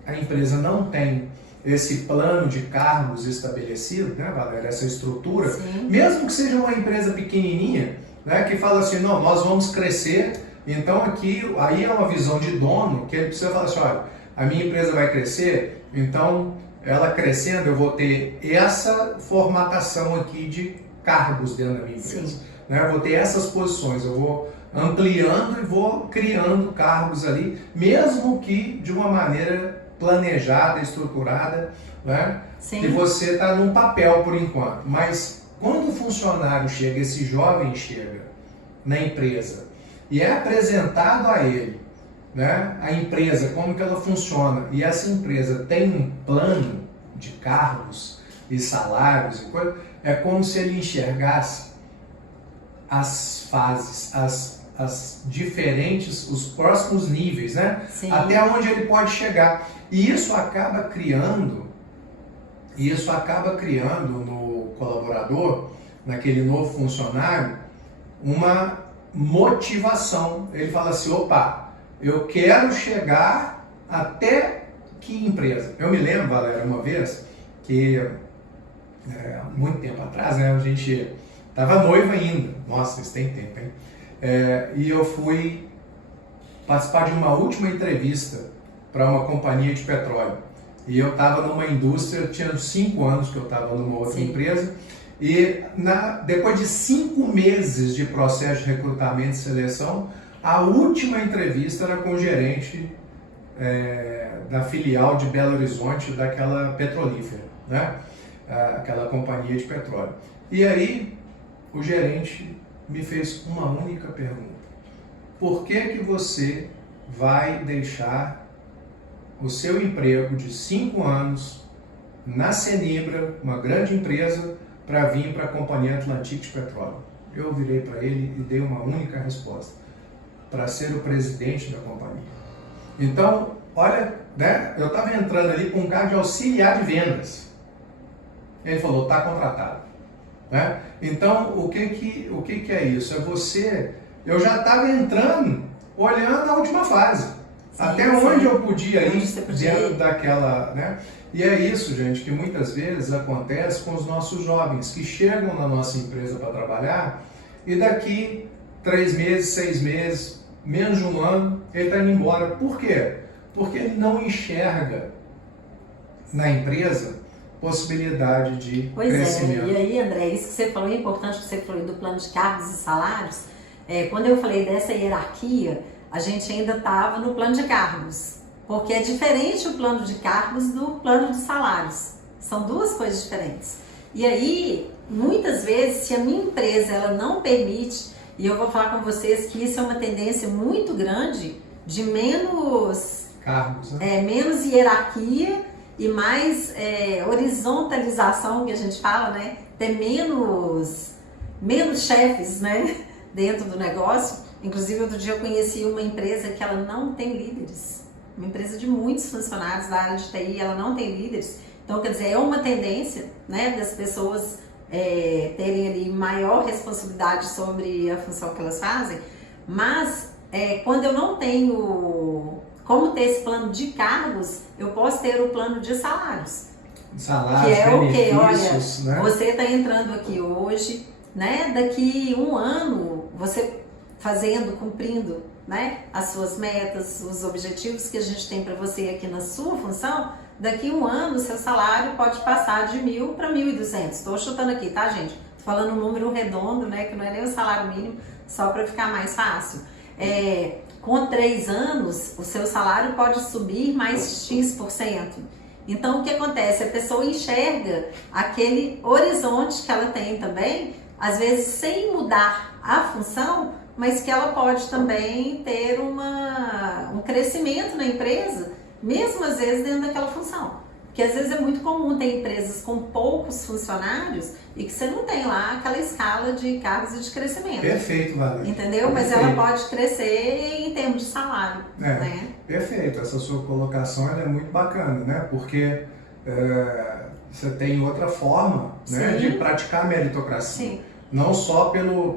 a empresa não tem esse plano de cargos estabelecido, né, Valéria, essa estrutura, Sim. mesmo que seja uma empresa pequenininha, né, que fala assim, não, nós vamos crescer, então aqui, aí é uma visão de dono, que ele precisa falar assim, olha, a minha empresa vai crescer, então ela crescendo eu vou ter essa formatação aqui de cargos dentro da minha empresa, né, eu vou ter essas posições, eu vou ampliando e vou criando cargos ali, mesmo que de uma maneira planejada, estruturada, né? E você está num papel por enquanto. Mas quando o funcionário chega, esse jovem chega na empresa e é apresentado a ele, né, a empresa, como que ela funciona, e essa empresa tem um plano de cargos e salários e coisa, é como se ele enxergasse as fases, as diferentes, os próximos níveis, né? Sim. Até onde ele pode chegar. E isso acaba criando no colaborador, naquele novo funcionário, uma motivação. Ele fala assim, opa, eu quero chegar até que empresa? Eu me lembro, Valéria, uma vez, que muito tempo atrás, né, a gente estava noivo ainda. Nossa, isso tem tempo, hein? E eu fui participar de uma última entrevista para uma companhia de petróleo. E eu estava numa indústria, tinha 5 anos que eu estava numa outra empresa, e depois de 5 meses de processo de recrutamento e seleção, a última entrevista era com o gerente da filial de Belo Horizonte, daquela petrolífera, né? Aquela companhia de petróleo. E aí o gerente me fez uma única pergunta: por que você vai deixar o seu emprego de 5 anos na Cenibra, uma grande empresa, para vir para a Companhia Atlantique de Petróleo? Eu virei para ele e dei uma única resposta: para ser o presidente da companhia. Então, olha, né, eu estava entrando ali com um cargo de auxiliar de vendas. Ele falou, está contratado. Né? Então, o que é isso? É você... Eu já estava entrando, olhando a última fase. Até onde eu podia ir dentro daquela... Né? E é isso, gente, que muitas vezes acontece com os nossos jovens, que chegam na nossa empresa para trabalhar e daqui 3 meses, 6 meses, menos de 1 ano, ele está indo embora. Por quê? Porque ele não enxerga na empresa possibilidade de crescimento. Pois é, e aí, André, isso que você falou é importante, que você falou do plano de cargos e salários. Quando eu falei dessa hierarquia, a gente ainda estava no plano de cargos, porque é diferente o plano de cargos do plano de salários. São 2 coisas diferentes. E aí, muitas vezes, se a minha empresa ela não permite, e eu vou falar com vocês que isso é uma tendência muito grande de menos cargos, né? Menos hierarquia e mais horizontalização, que a gente fala, né? Ter menos chefes, né? Dentro do negócio. Inclusive, outro dia eu conheci uma empresa que ela não tem líderes. Uma empresa de muitos funcionários da área de TI, ela não tem líderes. Então, quer dizer, é uma tendência, né, das pessoas terem ali maior responsabilidade sobre a função que elas fazem. Mas, quando eu não tenho como ter esse plano de cargos, eu posso ter o plano de salários. Salários, que é o quê? benefícios, Olha, né? você está entrando aqui hoje, né? Daqui 1 ano, você cumprindo, né, as suas metas, os objetivos que a gente tem para você aqui na sua função, daqui 1 ano o seu salário pode passar de 1.000 para 1.200. Estou chutando aqui, tá, gente? Tô falando um número redondo, né, que não é nem o salário mínimo, só para ficar mais fácil. Com 3 anos, o seu salário pode subir mais X%. Então, o que acontece? A pessoa enxerga aquele horizonte que ela tem também, às vezes sem mudar a função, mas que ela pode também ter um crescimento na empresa, mesmo às vezes dentro daquela função. Porque às vezes é muito comum ter empresas com poucos funcionários e que você não tem lá aquela escala de cargos e de crescimento. Perfeito, Valéria. Entendeu? Mas Perfeito. ela pode crescer em termos de salário. Né? Perfeito. Essa sua colocação ela é muito bacana, né? Porque você tem outra forma, né, de praticar a meritocracia. Sim. Não só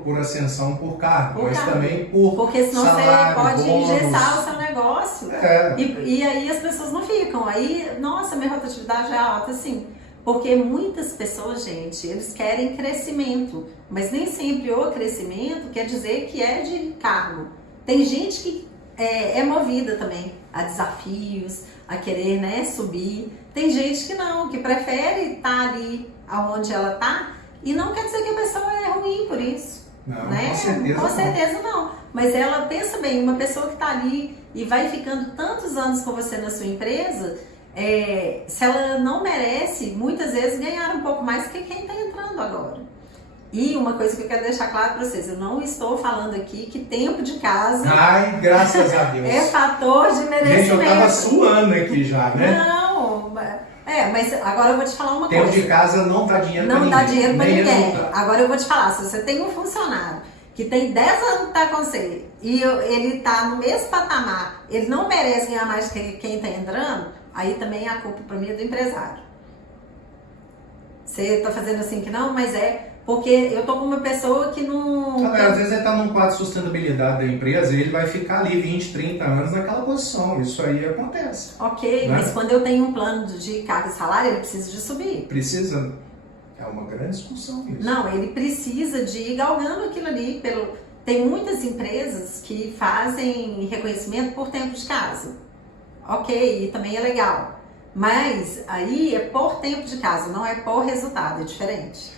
por ascensão por cargo, mas cargo. também por Porque senão salário, você pode bônus. engessar o seu negócio. É. E aí as pessoas não ficam. Aí, nossa, minha rotatividade é alta, assim. Porque muitas pessoas, gente, eles querem crescimento. Mas nem sempre o crescimento quer dizer que é de cargo. Tem gente que é movida também a desafios, a querer, né, subir. Tem gente que não, que prefere estar ali onde ela está. E não quer dizer que a pessoa é ruim por isso. Não, né? com certeza não. Mas ela pensa bem, uma pessoa que está ali e vai ficando tantos anos com você na sua empresa, se ela não merece, muitas vezes ganhar um pouco mais que quem está entrando agora. E uma coisa que eu quero deixar claro para vocês, eu não estou falando aqui que tempo de casa Ai, graças a Deus. é fator de merecimento. Gente, eu tava suando aqui já, né? Não, mas agora eu vou te falar uma Tempo coisa. de casa não dá dinheiro pra ninguém. Não dá dinheiro pra nem ninguém. resultado. Agora eu vou te falar, se você tem um funcionário que tem 10 anos que tá com você e ele tá no mesmo patamar, ele não merece ganhar mais que quem tá entrando, aí também a culpa pra mim é do empresário. Você tá fazendo assim que não, mas porque eu tô com uma pessoa que não... Às vezes ele tá num quadro de sustentabilidade da empresa e ele vai ficar ali 20, 30 anos naquela posição. Isso aí acontece. Ok, né? mas quando eu tenho um plano de carga e salário, ele precisa de subir. Precisa. É uma grande discussão isso. Não, ele precisa de ir galgando aquilo ali. Tem muitas empresas que fazem reconhecimento por tempo de casa. Ok, e também é legal. Mas aí é por tempo de casa, não é por resultado, é diferente.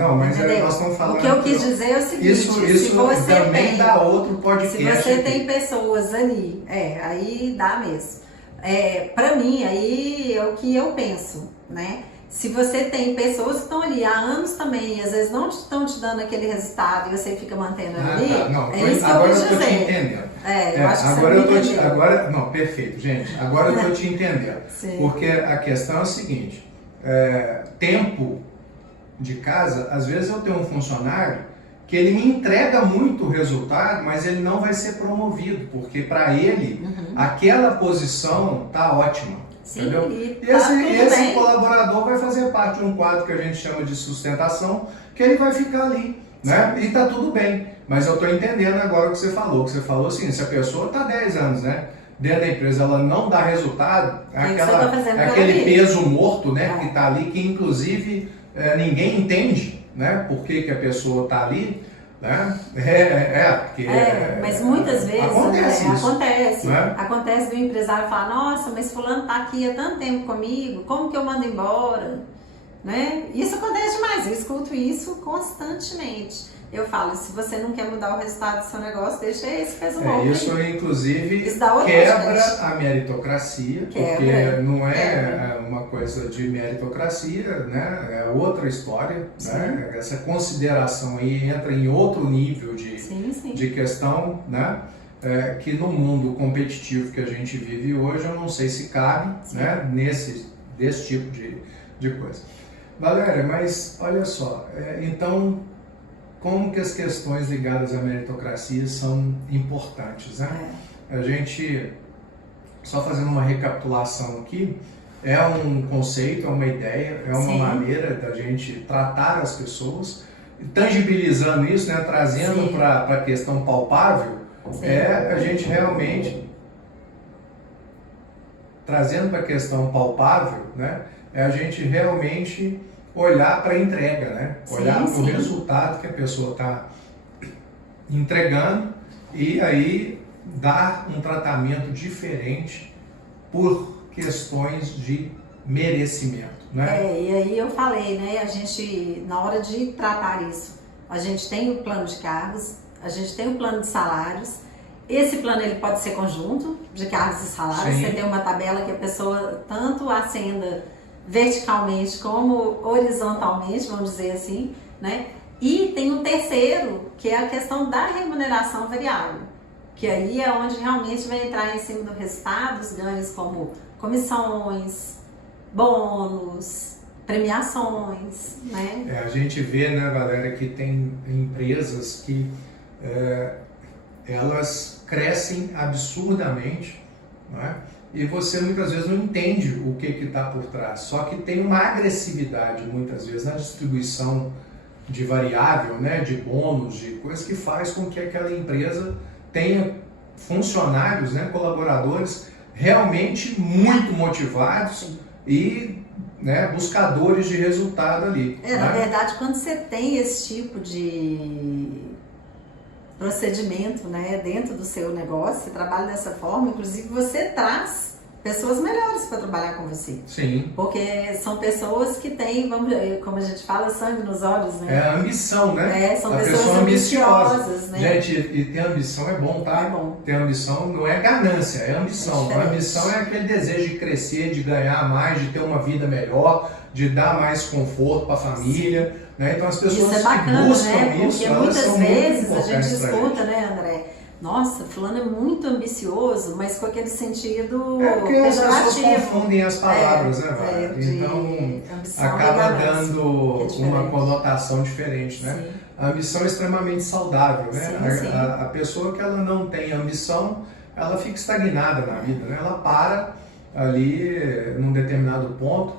Não, mas Entendeu? nós estamos falando... O que eu quis dizer é o seguinte, Isso se você também dá outro podcast. Se você aqui. tem pessoas ali, aí dá mesmo. Pra mim, aí é o que eu penso, né? Se você tem pessoas que estão ali há anos também e às vezes não estão te dando aquele resultado e você fica mantendo ali, Tá. Não, é isso que agora eu quis eu tô dizer. te entendendo. Eu acho que agora você eu tô me te, entendeu. agora não, perfeito, gente. Agora eu tô te entendendo. Sim. Porque a questão é a seguinte: tempo de casa, às vezes eu tenho um funcionário que ele me entrega muito resultado, mas ele não vai ser promovido, porque para ele aquela posição tá ótima. Sim, entendeu? e E tá tudo esse bem. colaborador vai fazer parte de um quadro que a gente chama de sustentação, que ele vai ficar ali, né? E tá tudo bem. Mas eu tô entendendo agora o que você falou. Que você falou assim, se a pessoa tá 10 anos, né? Dentro da empresa, ela não dá resultado, aquele peso morto, né? Que tá ali, que inclusive ninguém entende, né? Por que a pessoa tá ali, né? Mas muitas vezes acontece isso, acontece. né? Acontece do empresário falar, nossa, mas fulano tá aqui há tanto tempo comigo, como que eu mando embora? Né? Isso acontece demais, eu escuto isso constantemente. Eu falo, se você não quer mudar o resultado do seu negócio, deixa esse peso morto. Isso inclusive isso dá quebra a meritocracia, porque não quebra. Uma coisa de meritocracia, né? É outra história, né? Essa consideração aí entra em outro nível de questão, né? Que no mundo competitivo que a gente vive hoje, eu não sei se cabe, né? Desse tipo de coisa. Valéria, mas olha só, então como que as questões ligadas à meritocracia são importantes, né? A gente, só fazendo uma recapitulação aqui, é um conceito, é uma ideia, é uma maneira da gente tratar as pessoas, tangibilizando isso, né? Trazendo para a questão palpável, a gente realmente, trazendo para a questão palpável, né? É a gente realmente olhar para a entrega, né? Olhar para o resultado que a pessoa está entregando e aí dar um tratamento diferente por questões de merecimento, né? E aí eu falei, né? A gente, na hora de tratar isso, a gente tem o plano de cargos, a gente tem o plano de salários. Esse plano ele pode ser conjunto de cargos e salários. Você tem uma tabela que a pessoa tanto ascenda verticalmente como horizontalmente, vamos dizer assim, né? E tem um terceiro, que é a questão da remuneração variável, que aí é onde realmente vai entrar em cima do resultado, os ganhos como comissões, bônus, premiações, né? A gente vê, né, Valéria, que tem empresas que elas crescem absurdamente, né? E você muitas vezes não entende o que está por trás. Só que tem uma agressividade muitas vezes na distribuição de variável, né, de bônus, de coisas que faz com que aquela empresa tenha funcionários, né, colaboradores realmente muito motivados e, né, buscadores de resultado ali. Na verdade, quando você tem esse tipo de procedimento, né, dentro do seu negócio, você trabalha dessa forma, inclusive você traz pessoas melhores para trabalhar com você. Sim. Porque são pessoas que têm, como a gente fala, sangue nos olhos, né? É a ambição, né? São a pessoas pessoa ambiciosas, né? Gente, e ter ambição é bom, tá? É bom. Ter ambição não é ganância, é ambição. A ambição é aquele desejo de crescer, de ganhar mais, de ter uma vida melhor, de dar mais conforto para a família, né? Então as pessoas isso é bacana, que buscam né? isso, porque elas muitas são vezes muito a gente importantes pra escuta, né, André? Nossa, fulano é muito ambicioso, mas com aquele sentido É porque as pessoas pejorativo. confundem as palavras, né, Vara? Então acaba dando uma conotação diferente, né? Sim. A ambição é extremamente saudável, né? Sim, sim. A pessoa que ela não tem ambição, ela fica estagnada na vida, né? Ela para ali num determinado ponto,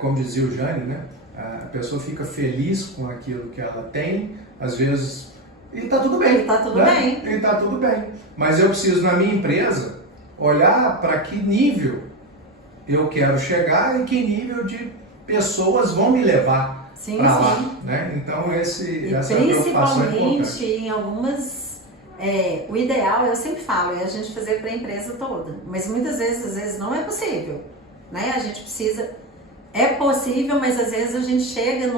como dizia o Jânio, né? A pessoa fica feliz com aquilo que ela tem, às vezes, e tá tudo bem. E tá tudo né? bem. E tá tudo bem. Mas eu preciso, na minha empresa, olhar para que nível eu quero chegar e que nível de pessoas vão me levar para lá, né? Então essa preocupação é importante. Principalmente em algumas, o ideal, eu sempre falo, é a gente fazer para a empresa toda, mas muitas vezes, às vezes não é possível, né? A gente precisa, é possível, mas às vezes a gente chega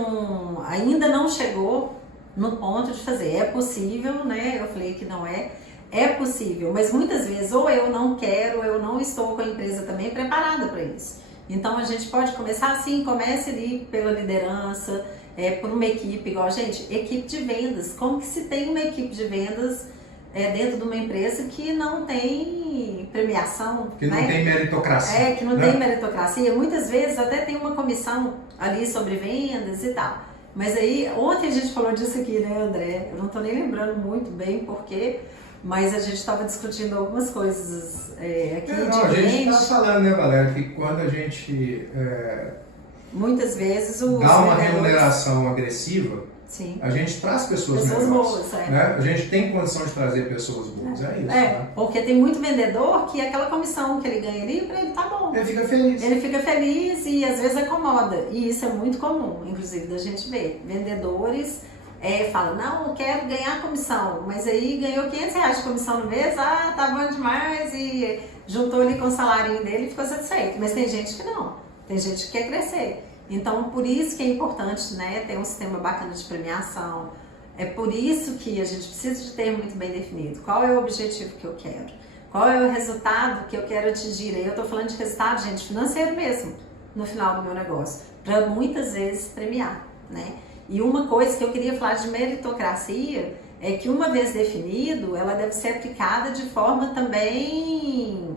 ainda não chegou no ponto de fazer, é possível, né? Eu falei que não é possível, mas muitas vezes ou eu não quero, eu não estou com a empresa também preparada para isso. Então a gente pode começar assim, comece ali pela liderança, por uma equipe, igual, gente, equipe de vendas. Como que se tem uma equipe de vendas dentro de uma empresa que não tem premiação? Que não tem meritocracia. Que não tem meritocracia. Muitas vezes até tem uma comissão ali sobre vendas e tal. Mas aí, ontem a gente falou disso aqui, né, André? Eu não tô nem lembrando muito bem porquê, mas a gente estava discutindo algumas coisas aqui. A gente está falando, né, Valéria, que quando a gente muitas vezes dá uma remuneração agressiva, sim, a gente traz pessoas melhores, boas, né? A gente tem condição de trazer pessoas boas, é isso. Né? Porque tem muito vendedor que aquela comissão que ele ganha ali, para ele tá bom. Ele fica feliz. Ele fica feliz e às vezes acomoda. E isso é muito comum, inclusive, da gente ver. Vendedores falam, não, eu quero ganhar comissão, mas aí ganhou R$500 de comissão no mês, tá bom demais, e juntou ali com o salário dele e ficou satisfeito. Mas tem gente que não, tem gente que quer crescer. Então, por isso que é importante, né, ter um sistema bacana de premiação. É por isso que a gente precisa de ter muito bem definido qual é o objetivo que eu quero, qual é o resultado que eu quero atingir. Aí eu estou falando de resultado, gente, financeiro mesmo, no final do meu negócio, para muitas vezes premiar, né? E uma coisa que eu queria falar de meritocracia é que, uma vez definido, ela deve ser aplicada de forma também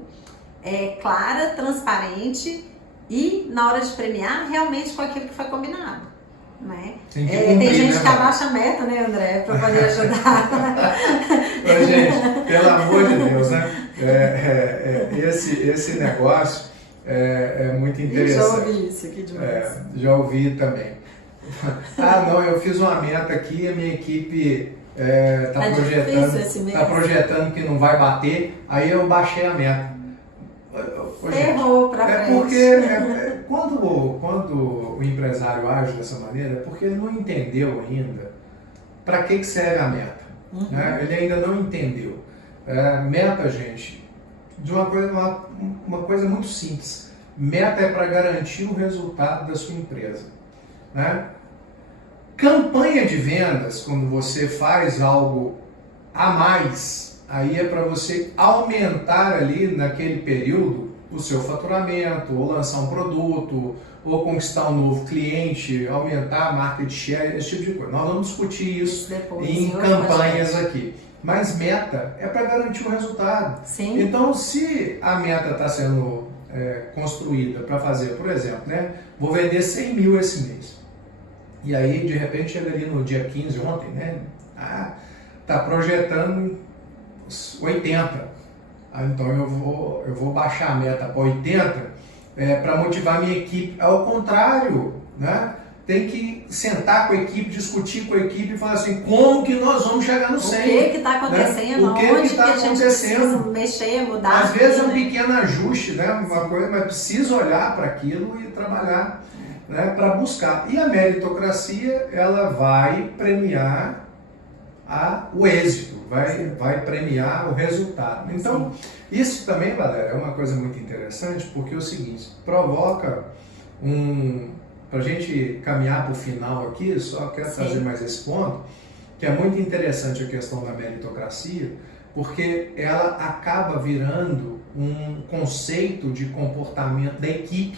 clara, transparente, e na hora de premiar, realmente com aquilo que foi combinado, né? Tem gente que abaixa a meta, né, André, para poder ajudar. Gente, pelo amor de Deus, né? Esse negócio é muito interessante. Já ouvi isso aqui demais. Já ouvi também. Não, eu fiz uma meta aqui, a minha equipe tá projetando que não vai bater, aí eu baixei a meta. Errou pra frente. Porque quando o empresário age dessa maneira, é porque ele não entendeu ainda para que serve a meta. Né? Ele ainda não entendeu. Meta, gente, de uma coisa muito simples. Meta é para garantir o resultado da sua empresa. Né? Campanha de vendas, quando você faz algo a mais, aí é para você aumentar ali naquele período o seu faturamento, ou lançar um produto, ou conquistar um novo cliente, aumentar a market share, esse tipo de coisa. Nós vamos discutir isso em campanhas aqui. Mas meta é para garantir o resultado. Sim. Então, se a meta está sendo construída para fazer, por exemplo, né, vou vender 100 mil esse mês. E aí, de repente, chega ali no dia 15, ontem, né? Está projetando 80. Então eu vou baixar a meta para 80 para motivar a minha equipe. Ao contrário, né? tem que sentar com a equipe, discutir com a equipe e falar assim, como que nós vamos chegar no 100? O que está acontecendo? Né? O que está acontecendo? Precisa mexer, mudar? Às vezes é um pequeno ajuste, né? Uma coisa, mas precisa olhar para aquilo e trabalhar, né? Para buscar. E a meritocracia, ela vai premiar o êxito, vai premiar o resultado. Então, isso também, Valéria, é uma coisa muito interessante, porque é o seguinte, provoca para a gente caminhar para o final aqui, só quero trazer mais esse ponto, que é muito interessante a questão da meritocracia, porque ela acaba virando um conceito de comportamento da equipe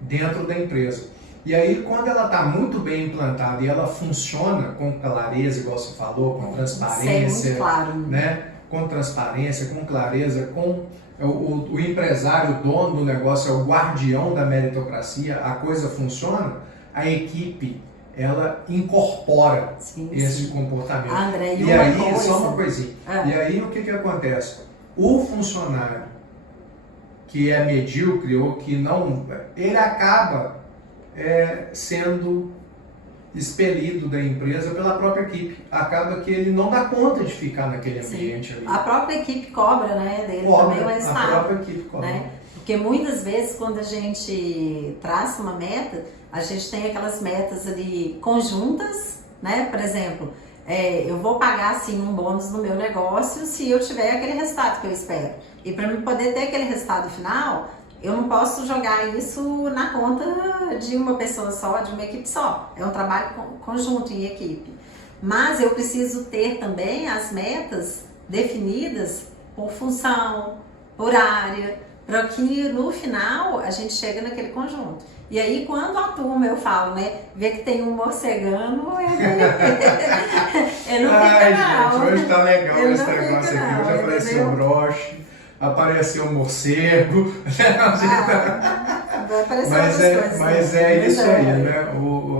dentro da empresa. E aí, quando ela está muito bem implantada e ela funciona com clareza, igual você falou, com transparência, claro, né? Com transparência, com clareza, com o empresário, o dono do negócio, é o guardião da meritocracia, a coisa funciona, a equipe, ela incorpora esse comportamento. André, e aí, só uma coisinha, e aí o que acontece? O funcionário que é medíocre ou que não, ele acaba sendo expelido da empresa pela própria equipe. Acaba que ele não dá conta de ficar naquele ambiente ali. A própria equipe cobra, né, dele também o resultado. A própria equipe cobra. Né? Porque muitas vezes quando a gente traça uma meta, a gente tem aquelas metas ali conjuntas, né? Por exemplo, eu vou pagar assim um bônus no meu negócio se eu tiver aquele resultado que eu espero. E para eu poder ter aquele resultado final, eu não posso jogar isso na conta de uma pessoa só, de uma equipe só. É um trabalho conjunto em equipe. Mas eu preciso ter também as metas definidas por função, por área, para que no final a gente chegue naquele conjunto. E aí quando a turma, eu falo, né, vê que tem um morcegano, eu não fica não. Gente, hoje tá legal esse negócio aqui. Hoje apareceu um broche. Apareceu um morcego. Vai aparecer outras coisas. Mas é isso aí, né,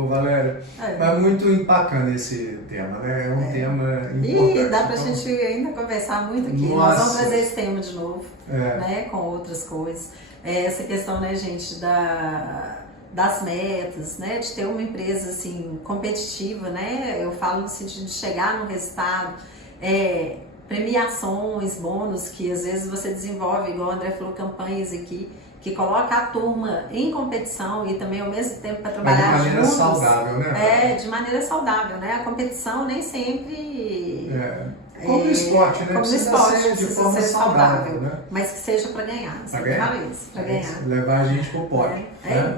Valéria? É muito bacana esse tema, né? É um tema importante. E dá pra gente ainda conversar muito aqui. Nossa. Nós vamos trazer esse tema de novo, né? Com outras coisas. Essa questão, né, gente, das metas, né? De ter uma empresa, assim, competitiva, né? Eu falo no sentido de chegar no resultado. Premiações, bônus que às vezes você desenvolve, igual o André falou, campanhas aqui, que coloca a turma em competição e também ao mesmo tempo para trabalhar juntos. De maneira saudável, né? De maneira saudável, né? A competição nem sempre... Como no esporte, né? Como no esporte, ser de forma saudável, né? Mas que seja para ganhar. Para ganhar. Levar a gente pro pódio.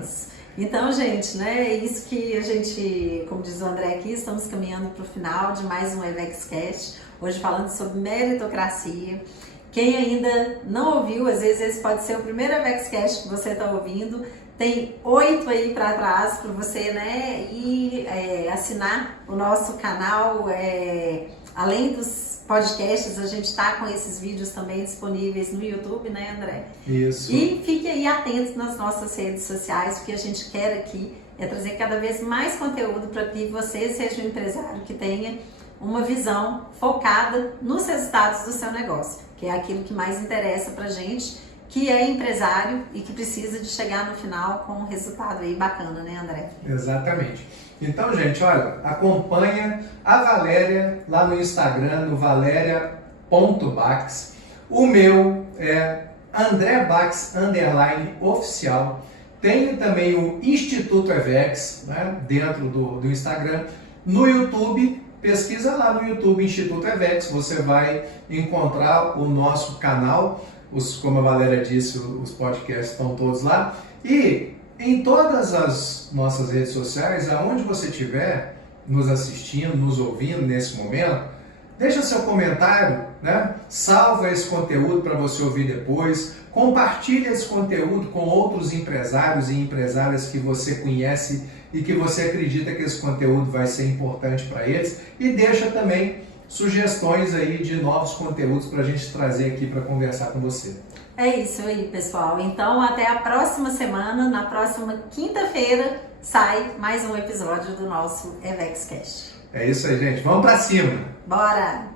Isso. Então, gente, né? É isso que a gente, como diz o André aqui, estamos caminhando para o final de mais um EvexCast. Hoje falando sobre meritocracia. Quem ainda não ouviu, às vezes esse pode ser o primeiro EvexCast que você está ouvindo. Tem 8 aí para trás para você, né? E assinar o nosso canal. Além dos podcasts, a gente está com esses vídeos também disponíveis no YouTube, né, André? Isso. E fique aí atento nas nossas redes sociais, porque a gente quer aqui trazer cada vez mais conteúdo para que você seja um empresário que tenha uma visão focada nos resultados do seu negócio, que é aquilo que mais interessa pra gente, que é empresário e que precisa de chegar no final com um resultado aí bacana, né, André? Exatamente. Então, gente, olha, acompanha a Valéria lá no Instagram, no valeria.bax. O meu é André Bax _oficial. Tenho também o Instituto EVEX, né, dentro do Instagram. No YouTube, pesquisa lá no YouTube Instituto EVEX, você vai encontrar o nosso canal, como a Valéria disse, os podcasts estão todos lá. E em todas as nossas redes sociais, aonde você estiver nos assistindo, nos ouvindo nesse momento, deixa seu comentário, né? Salva esse conteúdo para você ouvir depois, compartilha esse conteúdo com outros empresários e empresárias que você conhece e que você acredita que esse conteúdo vai ser importante para eles, e deixa também sugestões aí de novos conteúdos para a gente trazer aqui para conversar com você. É isso aí, pessoal. Então, até a próxima semana. Na próxima quinta-feira sai mais um episódio do nosso EvexCast. É isso aí, gente. Vamos para cima! Bora!